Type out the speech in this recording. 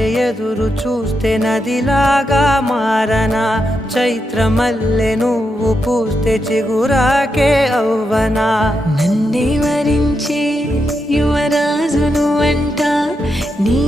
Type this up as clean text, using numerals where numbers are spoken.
మల్లె ఎదురు చూస్తే నదిలాగా మారనా, చైత్రమల్లె నువ్వు పూస్తే చిగురాకే అవ్వనా. నన్నే వరించే యువరాజును అంట నీ